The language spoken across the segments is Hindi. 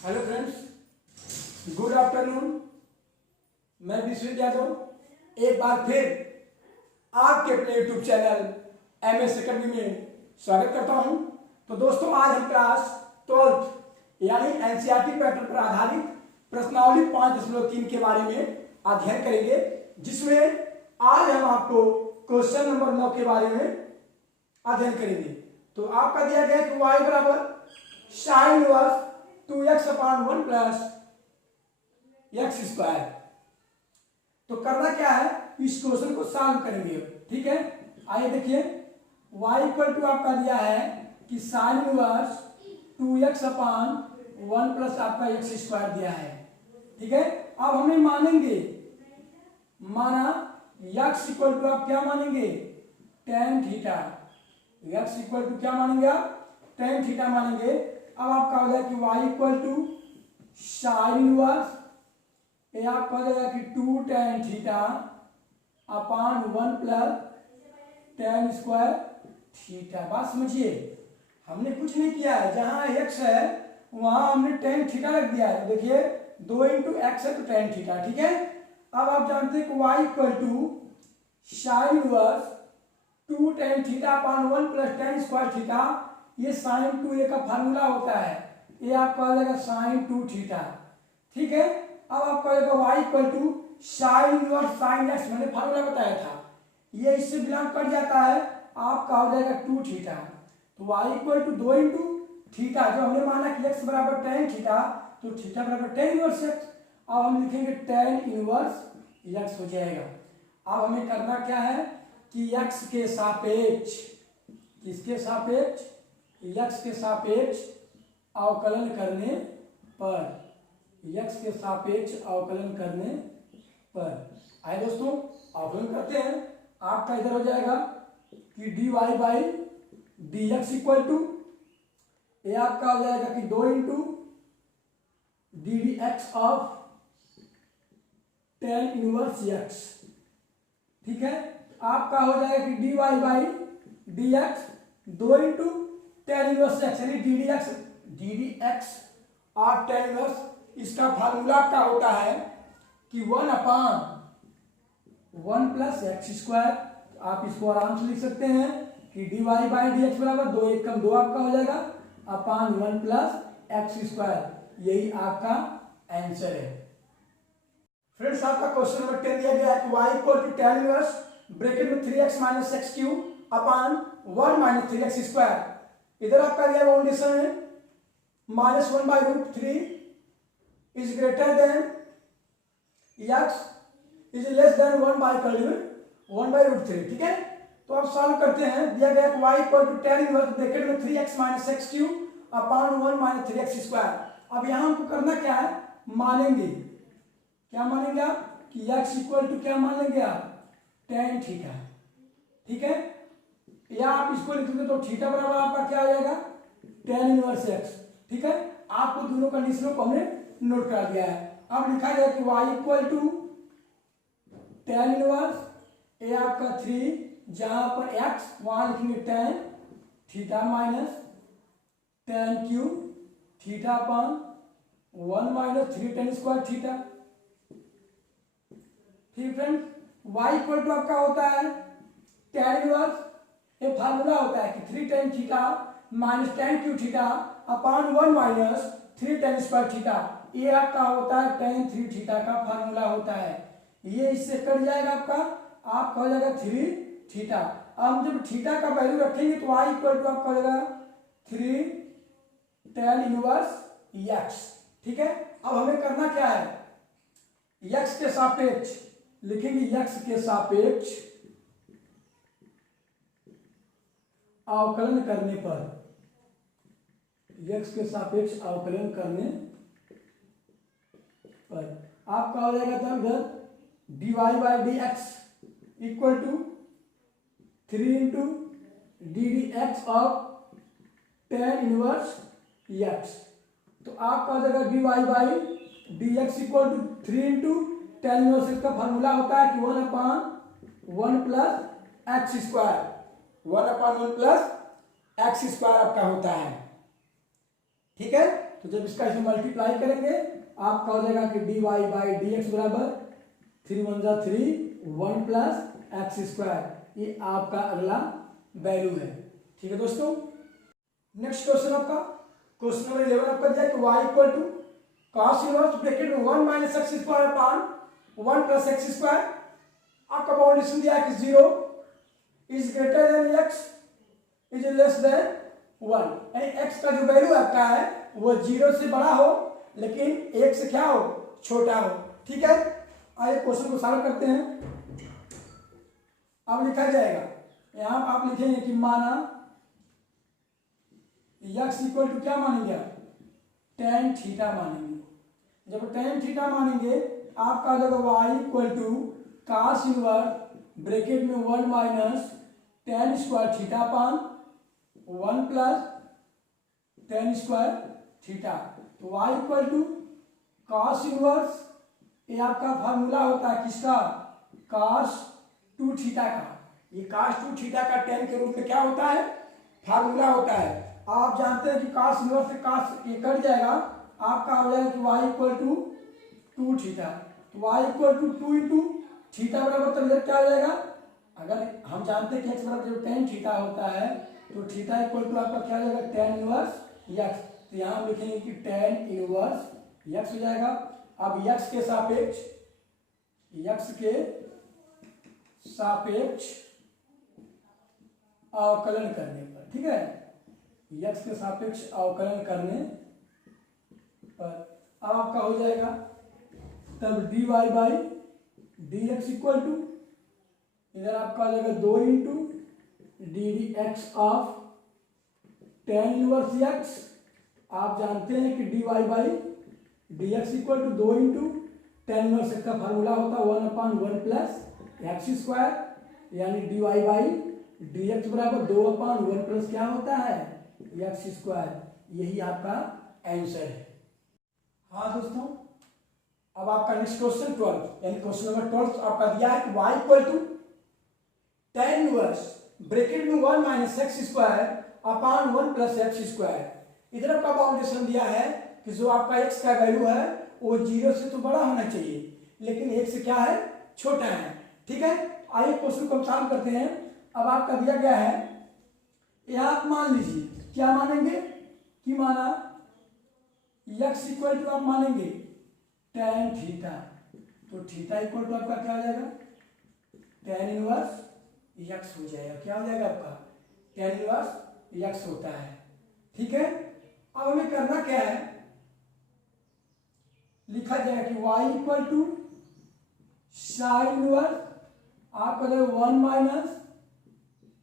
Hello friends, good afternoon. मैं विश्वजीत यादव एक बार फिर आपके अपने यूट्यूब चैनल एमएस अकेडमी में स्वागत करता हूं। तो दोस्तों, आज हम क्लास 12 यानी एनसीईआरटी पैटर्न पर आधारित प्रश्नावली 5.3 के बारे में अध्ययन करेंगे, जिसमें आज हम आपको क्वेश्चन नंबर 9 के बारे में अध्ययन करेंगे। तो आपका दिया गया कि y बराबर sine inverse 2x/1 plus x square. तो करना क्या है, इस क्वेश्चन को सॉल्व करेंगे। ठीक है, आइए देखिए। y इक्वल टू आपका दिया है कि साइन इनवर्स 2x/1 प्लस आपका एक्स स्क्वायर दिया है। ठीक है, अब हमें मानेंगे, माना x इक्वल टू आप क्या मानेंगे, tan theta. x equal to क्या मानेंगे आप, tan थीटा मानेंगे। अब आपका हो जाएगा कि y equal to sine inverse, ये आपका हो जाएगा कि 2 tan theta upon 1 plus tan square theta. बात समझिए, हमने कुछ नहीं किया है, जहां x है वहां हमने tan थीटा रख दिया है। देखिए 2 इंटू एक्स है तो tan थीटा। ठीक है, अब आप जानते हैं कि y equal to sine inverse 2 tan theta upon 1 plus tan square theta. ये साइन 2a का फार्मूला होता है, ये आपका आ जाएगा साइन 2 थीटा। ठीक है, अब आपका आएगा y equal to sine inverse sine x, मैंने फार्मूला बताया था, ये इससे बिलोंग कर जाता है, आपका हो जाएगा 2 थीटा। तो y equal to 2 into theta, जो हमने माना कि x बराबर tan थीटा, तो थीटा बराबर tan इनवर्स x। अब हम लिखेंगे tan इनवर्स x हो जाएगा। अब हमें करना क्या है कि x के सापेक्ष, किसके सापेक्ष, x के सापेक्ष अवकलन करने पर, x के सापेक्ष अवकलन करने पर। आए दोस्तों, अवकलन करते हैं। आपका इधर हो जाएगा कि dy by d x equal to, ये आपका हो जाएगा कि 2 into d d x of tan inverse x। ठीक है, आपका हो जाएगा कि dy by d x 2 into tan inverse x, यानी डी डी एक्स और tan इनवर्स। इसका फार्मूला क्या होता है कि 1/1 प्लस एक्स स्क्वायर। आप इसको आराम से लिख सकते हैं कि dy बाई डी एक्स बराबर 2 1 कम 2 आपका हो जाएगा अपान 1 प्लस एक्स स्क्वायर। यही आपका आंसर है। फ्रेंड्स, आपका क्वेश्चन नंबर 10 दिया गया है कि y equal to tan inverse bracket में 3x minus x cube upon 1 minus 3x square. इधर आपका दिया बाउंडेशन है -1/√3 is greater than x is less than 1/√3। ठीक है, तो आप सॉल्व करते हैं। दिया गया y equal to tan inverse bracket में 3x minus x cube upon 1 minus 3x square. अब यहां हमको करना क्या है, मानेंगे, क्या मानेंगे आप कि x इक्वल टू क्या मान लेंगे आप, tan थीटा। ठीक है, या आप इसको लिख देंगे तो थीटा बराबर आपका क्या आ जाएगा, tan इनवर्स x। ठीक है, आपको दोनों कंडीशनों को हमने नोट कर दिया है। अब लिखा जाए कि y equal to tan inverse, ये आपका 3, जहां पर x वहां लिखेंगे tan theta minus tan cube theta upon 1 minus 3 tan square theta. ठीक फ्रेंड, y इक्वल टू आपका होता है tan इनवर्स, ये फार्मूला होता है कि 3 tan theta minus tan cube theta upon 1 minus 3 tan square theta. ये आपका होता है tan 3 थीटा का फार्मूला होता है। ये इससे कट जाएगा, आपका हो जाएगा 3 थीटा। अब हम जब थीटा का वैल्यू रखेंगे तो y इक्वल टू आपका हो जाएगा 3 tan इनवर्स x। ठीक है, अब हमें करना क्या है, x के सापेक्ष लिखेंगे, x के सापेक्ष अवकलन करने पर, x के सापेक्ष अवकलन करने पर आपका हो जाएगा तब इधर dy by d x equal to 3 into d d x of tan inverse x। तो आपका हो जाएगा dy by d x equal to 3 into tan inverse x का फार्मूला होता है कि 1/1 plus x square, 1/1 plus x square आपका होता है। ठीक है, तो जब इसका इसे मल्टीप्लाई करेंगे आपका हो जाएगा कि dy बाई डी एक्स बराबर 3 × 1 = 3 1 प्लस एक्स स्क्वायर। ये आपका अगला वैल्यू है। ठीक है दोस्तों, नेक्स्ट क्वेश्चन आपका क्वेश्चन नंबर 11 आपका दिया कि y equal to cos inverse bracket में 1 minus x square upon 1 plus x square. आपका बाउंडेशन दिया है कि 0 is greater than x is less than 1, यानी x का जो वैल्यू आपका है वो 0 से बड़ा हो लेकिन 1 से क्या हो, छोटा हो। ठीक है, आइए क्वेश्चन को सॉल्व करते हैं। अब लिखा जाएगा, यहां आप लिखेंगे कि माना x इक्वल टू क्या मानेंगे आप, tan थीटा मानेंगे। जब tan थीटा मानेंगे आपका जगह y equal to cos inverse bracket में 1 minus tan square theta upon 1 plus tan square theta. तो y equal to cos inverse, ये आपका फार्मूला होता है किसका, cos 2 थीटा का। ये cos 2 थीटा का tan के रूप में क्या होता है, फार्मूला होता है। आप जानते हैं कि cos इनवर्स से cos ये कट जाएगा, आपका हो जाएगा कि y इक्वल टू 2 थीटा। तो y equal to 2 into theta बराबर तब इधर क्या हो जाएगा, अगर हम जानते हैं कि x बराबर जब tan थीटा होता है तो थीटा इक्वल टू आपका क्या हो जाएगा, tan इनवर्स x। तो यहाँ हम लिखेंगे कि tan इनवर्स x हो जाएगा। अब x के सापेक्ष अवकलन करने पर, ठीक है, x के सापेक्ष अवकलन करने पर आपका हो जाएगा तब dy by d x equal to इधर आपका हो जाएगा 2 into d d x of tan inverse x। आप जानते हैं कि dy by d x equal to 2 into tan inverse x का फार्मूला होता है 1/1 प्लस एक्स स्क्वायर, यानी dy बाई डी एक्स बराबर 2/1 प्लस क्या होता है, एक्स स्क्वायर। यही आपका आंसर है। हाँ दोस्तों, अब आपका नेक्स्ट क्वेश्चन 12 यानी क्वेश्चन नंबर 12 आपका दिया है कि y equal to tan inverse bracket में 1 minus x square upon 1 plus x square. इधर आपका बाउंडेशन दिया है कि जो आपका x का वैल्यू है वो 0 से तो बड़ा होना चाहिए लेकिन 1 से क्या है, छोटा है। ठीक है, आइए क्वेश्चन को हम सॉल्व करते हैं। अब आपका दिया गया है, यहां आप मान लीजिए क्या मानेंगे कि माना x इक्वल टू आप मानेंगे tan थीटा, तो थीटा इक्वल टू आपका क्या हो जाएगा, tan इनवर्स x हो जाएगा। क्या हो जाएगा आपका, tan इनवर्स x होता है। ठीक है, अब हमें करना क्या है, लिखा जाएगा कि y equal to sine inverse आपका 1 minus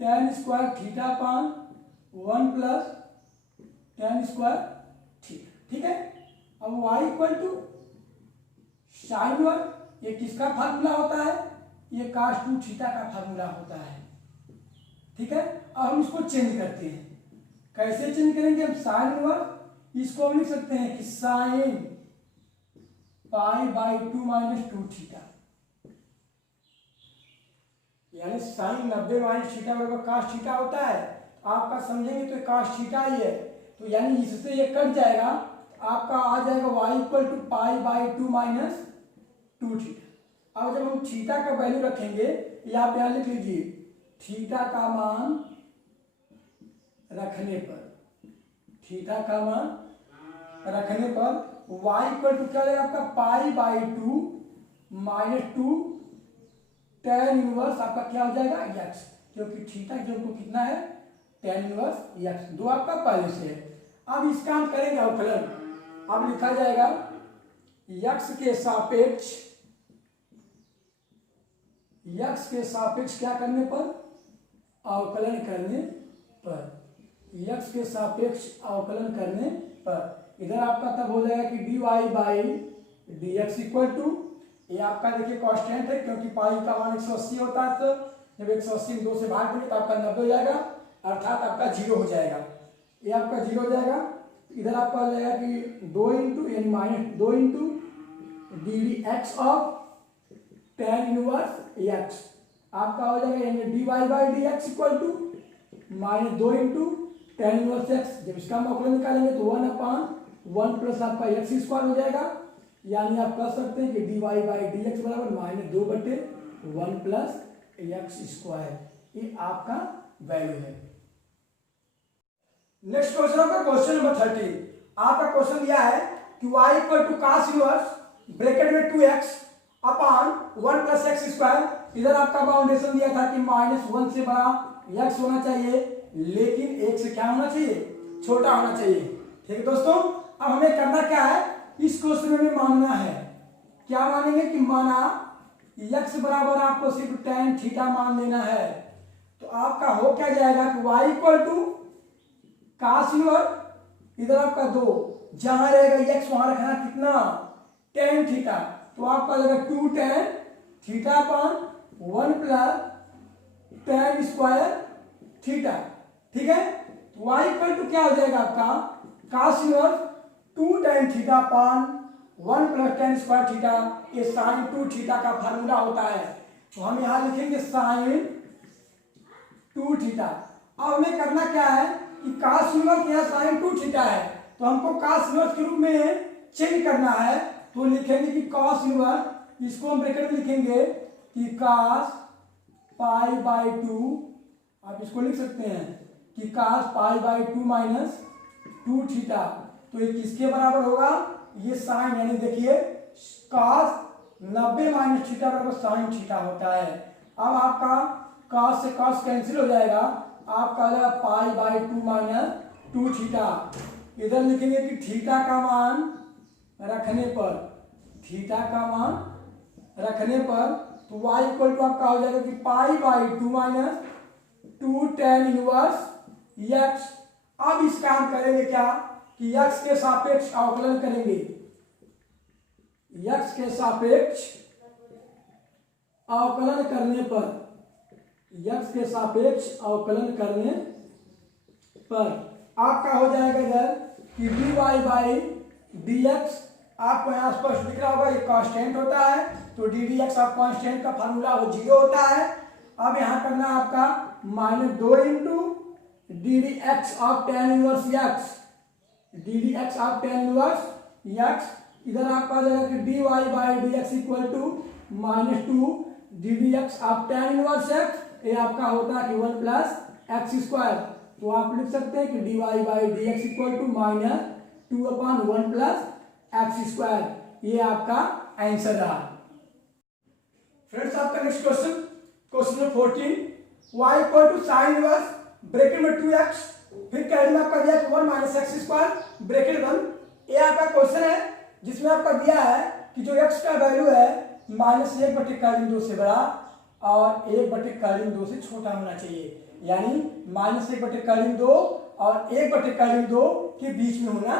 tan square theta upon 1 plus tan square theta. ठीक है, अब y इक्वल टू साइन 1, ये किसका फार्मूला होता है, ये cos 2 थीटा का फार्मूला होता है। ठीक है, अब हम इसको चेंज करते हैं। कैसे चेंज करेंगे, हम साइन 1 इसको हम लिख सकते हैं कि sine pi by 2 minus 2 theta, यानी साइन 90 माइनस थीटा बराबर cos थीटा होता है। आपका समझेंगे तो cos थीटा ही है, तो यानी इससे ये कट जाएगा, आपका आ जाएगा y equal to pi by 2 minus 2 theta. अब जब हम थीटा का वैल्यू रखेंगे, यहाँ पे लिख लीजिए थीटा का मान रखने पर, थीटा का मान रखने पर y इक्वल टू क्या है आपका पाई बाई 2 माइनस 2 tan इनवर्स आपका क्या हो जाएगा x, क्योंकि थीटा जो कितना है tan इनवर्स x, दो आपका पहले से है। अब इसका हम करेंगे अवकलन। अब लिखा जाएगा x के सापेक्ष क्या करने पर, अवकलन करने पर, x के सापेक्ष अवकलन करने पर इधर आपका तब हो जाएगा कि dy by d x equal to, ये आपका देखिए कांस्टेंट है क्योंकि पाई का मान 180 होता है, तो जब 180 में 2 से भाग देंगे तो आपका 90 हो जाएगा, अर्थात आपका 0 हो जाएगा। ये आपका 0 हो जाएगा। इधर आपका हो जाएगा कि 2 इंटू यानी minus 2 into d d x of tan inverse x आपका हो जाएगा, यानी dy by d x equal to minus 2 into tan inverse x. जब इसका हम अवकलन निकालेंगे तो 1/√x 1 प्लस आपका एक्स स्क्वायर हो जाएगा, यानी आप कह सकते हैं कि dy बाई डी एक्स बराबर -2/1 प्लस एक्स स्क्वायर, ये आपका वैल्यू है। नेक्स्ट क्वेश्चन आपका क्वेश्चन नंबर 30। आपका क्वेश्चन दिया है कि y equal to cos inverse bracket में 2x upon 1 plus x square. इधर आपका बाउंडेशन दिया था कि -1 से बड़ा x होना चाहिए, लेकिन 1 से क्या होना चाहिए, छोटा होना चाहिए। ठीक है दोस्तों, अब हमें करना क्या है, इस क्वेश्चन में मानना है, क्या मानेंगे कि माना x बराबर आपको सिर्फ tan थीटा मान लेना है। तो आपका हो क्या जाएगा कि y equal to cos inverse, इधर आपका 2, जहां रहेगा x वहां रखना कितना, tan थीटा, तो आपका लगेगा 2 tan theta upon 1 plus tan square theta. ठीक है, तो y इक्वल टू क्या हो जाएगा आपका cos inverse 2 tan theta upon 1 plus tan square theta, ये sin 2 थीटा का फार्मूला होता है। तो हम यहां लिखेंगे sin 2 थीटा। अब हमें करना क्या है कि cos इनवर्स यहाँ sin 2 थीटा है, तो हमको cos इनवर्स के रूप में चेंज करना है। तो लिखेंगे कि cos इनवर्स, इसको हम ब्रैकेट में लिखेंगे कि cos पाई बाई 2, आप इसको लिख सकते हैं कि cos pi by 2 minus 2 theta. तो ये किसके बराबर होगा, ये साइन, यानी देखिए cos 90 माइनस थीटा बराबर साइन थीटा होता है। अब आपका cos से cos कैंसिल हो जाएगा, आपका आ जाएगा पाई बाई 2 माइनस 2 थीटा। इधर लिखेंगे कि थीटा का मान रखने पर, थीटा का मान रखने पर, तो y इक्वल टू आपका हो जाएगा कि पाई by 2 minus 2 tan inverse x। अब इस काम करेंगे क्या कि x के सापेक्ष अवकलन करेंगे, x के सापेक्ष अवकलन करने पर, x के सापेक्ष अवकलन करने पर आपका हो जाएगा इधर कि dy बाई dx, आपको यहाँ स्पष्ट दिख रहा होगा ये कांस्टेंट होता है, तो डी डी एक्स आप कांस्टेंट का फार्मूला वो 0 होता है। अब यहाँ करना आपका -2 into d d x of tan inverse x, d d x of tan inverse x। इधर आपका आ जाएगा कि dy by d x equal to -2 d d x of tan inverse x, ये आपका होता है कि 1 प्लस एक्स स्क्वायर। तो आप लिख सकते हैं कि dy by d x equal to -2 upon 1 plus x square, ये आपका आंसर रहा। फ्रेंड्स, आपका next question, question number 14, y equal to sine inverse bracket में 2x, फिर कैरी में आपका दिया 1 माइनस एक्स स्क्वायर ब्रैकेट 1। ये आपका क्वेश्चन है जिसमें आपका दिया है कि जो x का वैल्यू है -1/2 से बड़ा और 1/2 से छोटा होना चाहिए, यानी -1/2 और 1/2 के बीच में होना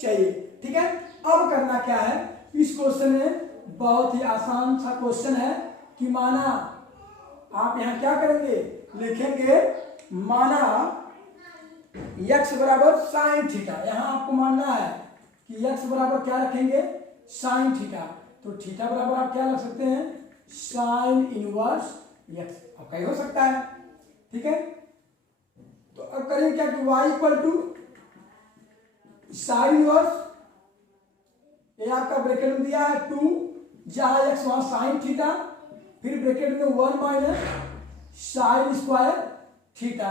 चाहिए। ठीक है, अब करना क्या है, इस क्वेश्चन में बहुत ही आसान सा क्वेश्चन है कि माना आप यहां क्या करेंगे, लिखेंगे माना x बराबर साइन थीटा। यहां आपको मानना है कि x बराबर क्या रखेंगे, साइन थीटा। तो थीटा बराबर आप क्या रख सकते हैं, साइन इनवर्स x, आपका ही हो सकता है। ठीक है, तो अब करेंगे क्या कि y equal to sine inverse, ये आपका ब्रैकेट में दिया है 2, जहां x वहां साइन थीटा, फिर ब्रैकेट में 1 minus sine square theta.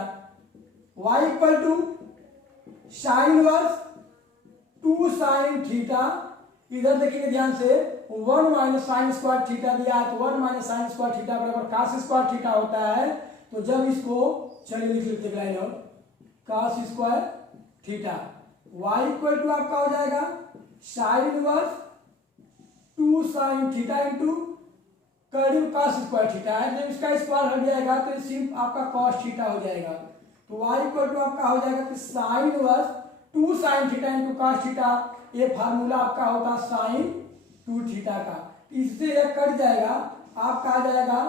y equal to sine inverse 2 sine theta, इधर देखेंगे ध्यान से 1 माइनस साइन स्क्वायर थीटा दिया है, तो 1 माइनस साइन स्क्वायर थीटा बराबर cos स्क्वायर थीटा होता है। तो जब इसको चलिए लिख लेते हैं लाइन, और cos square theta, y equal to आपका हो जाएगा sine inverse 2 sine theta into करीब cos स्क्वायर थीटा है, जब इसका स्क्वायर हट जाएगा तो सिर्फ आपका cos थीटा हो जाएगा। तो y इक्वल टू आपका हो जाएगा कि sign inverse 2 sine theta into cos theta, ये फार्मूला आपका होता है साइन 2 थीटा का। इससे यह कट जाएगा, आपका आ जाएगा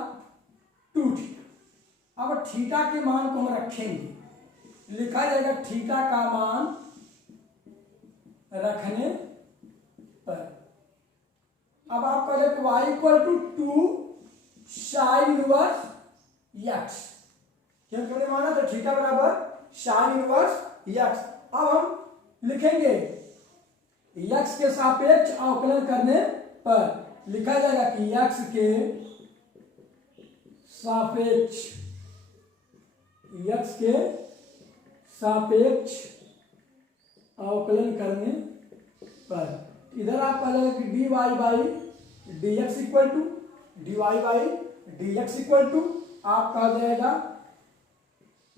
2 थीटा। अब थीटा के मान को हम रखेंगे, लिखा जाएगा थीटा का मान रखने पर। अब आप करें y equal to 2 sine inverse x, क्योंकि हमने माना था थीटा बराबर साइन इनवर्स x। अब हम लिखेंगे x के सापेक्ष अवकलन करने पर लिखा जाएगा कि x के सापेक्ष अवकलन करने पर इधर आपका आ जाएगा कि dy by d x equal to आपका आ जाएगा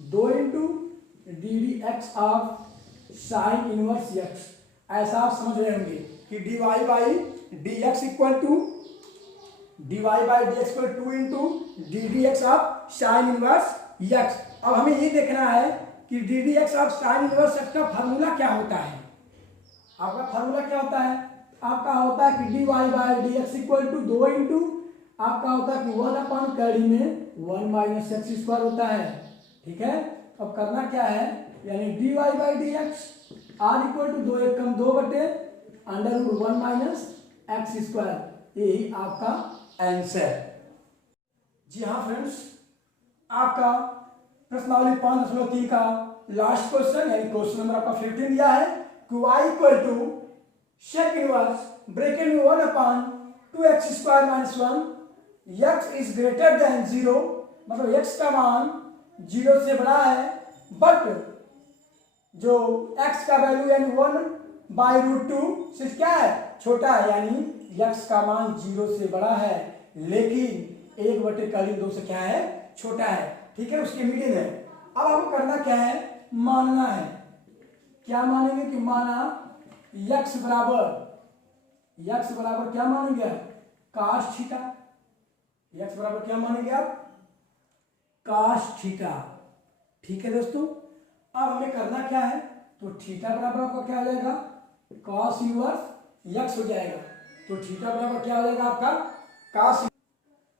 2 into d d x of sine inverse x. ऐसा आप समझ रहे होंगे कि dy by d x equal to 2 into d d x of sine inverse x. अब हमें ये देखना है कि d d x of sine inverse x का फार्मूला क्या होता है। आपका फार्मूला क्या होता है? आपका होता है कि dy by d x equal to 2 into आपका होता है कि 1 अपॉन कड़ी में 1 माइनस एक्स स्क्वायर होता है। ठीक है, अब करना क्या है, यानी dy by d x are equal to 2 1 2 बटे under root 1 minus x square. यही आपका आंसर। जी हाँ फ्रेंड्स, आपका प्रश्नावली 5.3 का लास्ट क्वेश्चन यानी क्वेश्चन नंबर आपका 15 दिया है कि y equal to sec inverse bracket में 1 upon 2x square minus 1 x is greater than 0, मतलब x का मान 0 से बड़ा है बट जो x का वैल्यू यानी 1 बाई रूट 2 से क्या है, छोटा है, यानी x का मान 0 से बड़ा है लेकिन 1 बटे कड़ी 2 से क्या है, छोटा है। ठीक है, उसके मीडियन है। अब आपको करना क्या है, मानना है। क्या मानेंगे कि माना x बराबर क्या मानेंगे, काश थीटा। x बराबर क्या मानेंगे आप, काश थीटा। ठीक है दोस्तों, अब हमें करना क्या है, तो थीटा बराबर आपका क्या हो जाएगा, कॉस इनवर्स x हो जाएगा। तो थीटा बराबर क्या हो जाएगा आपका कॉस।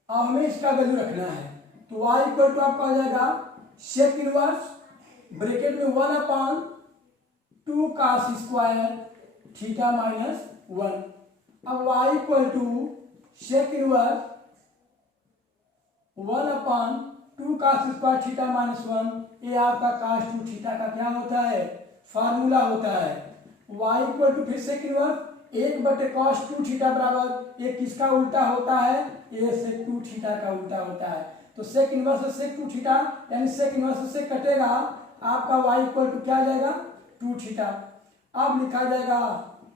अब हमें इसका वैल्यू रखना है, तो y इक्वल टू आपका हो जाएगा सेक इनवर्स ब्रैकेट में 1 upon 2 cos square theta minus 1। अब y equal to sec inverse 1 upon 2 cos square theta minus 1। ये आपका cos 2 थीटा का क्या होता है, फार्मूला होता है। y इक्वल टू फिर सेक इनवर्स 1 बटे cos 2 थीटा बराबर ये किसका उल्टा होता है, ये सेक 2 थीटा का उल्टा होता है। तो सेक इनवर्स से सेक 2 थीटा यानी सेक इनवर्स से कटेगा, आपका y इक्वल टू क्या आ जाएगा 2 थीटा। अब लिखा जाएगा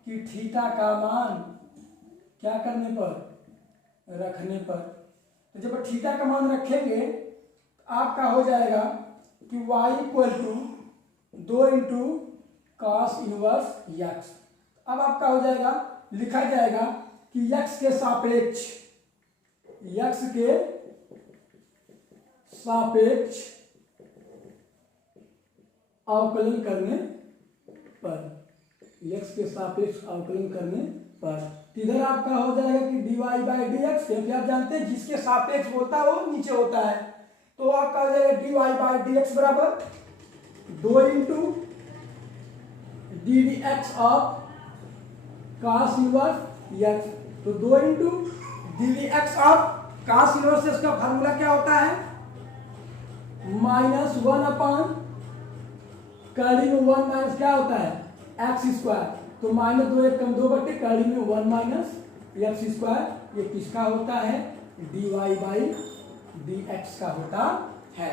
कि थीटा का मान क्या करने पर, रखने पर। तो जब थीटा का मान रखेंगे आपका हो जाएगा कि y equal to 2 into cos inverse x। अब आपका हो जाएगा, लिखा जाएगा कि x के सापेक्ष अवकलन करने पर, x के सापेक्ष अवकलन करने पर इधर आपका हो जाएगा कि dy बाई डी एक्स, क्योंकि आप जानते हैं जिसके सापेक्ष होता है वो नीचे होता है। तो आपका हो जाएगा dy बाई डी एक्स बराबर 2 into d d x of cos inverse x। तो 2 into d d x of cos inverse x का फार्मूला क्या होता है, माइनस 1 अपॉन कड़ी में 1 माइनस क्या होता है एक्स स्क्वायर। तो माइनस 2 1 2 बटे कड़ी में 1 माइनस एक्स स्क्वायर। ये किसका होता है, dy बाई डी एक्स का होता है।